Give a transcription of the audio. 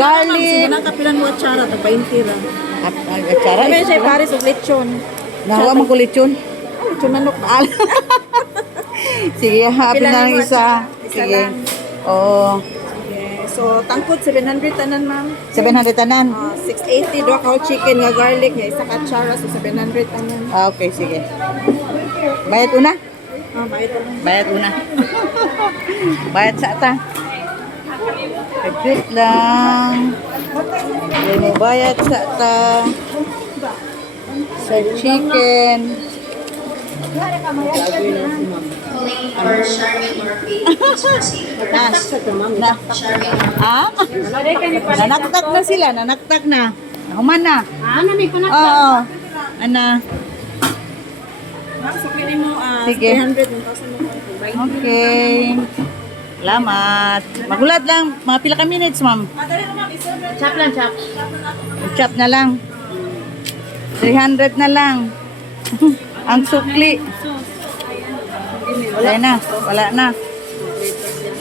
garlic. Sige, kapilan mo at chara, ito, 20 ra. At ang atsara. Kami siya, pares og lechon. Nahawa mong kulit yun. Lechon manok baal. Sige, happy Pilan na lang mo, isa. isa Sige. lang. Oo. Okay, so, tangkod, 700 tanan, ma'am. 700 tanan. Ah, 680 do ka chicken nga garlic nga isa ka chara so 700 tanan. Ah, okay, sige. Bayad una? Ah, bayad lang. Bayad una. Bayad sa ata. Wait lang. Hindi mo bayad sa ata. Sa chicken. for Na. Na. Ah? Nanaktak na sila. Nanaktak na. Nakuman na. Ano may kunak? Oo. Ana. Ah Sige. 300 1,000 mo ko. Bye. Okay. Salamat. Magulat lang. Mga pila ka minutes, ma'am. Chop lang, chop. Chop na lang. 300 na lang. Ang sukli. Wala na. Wala na.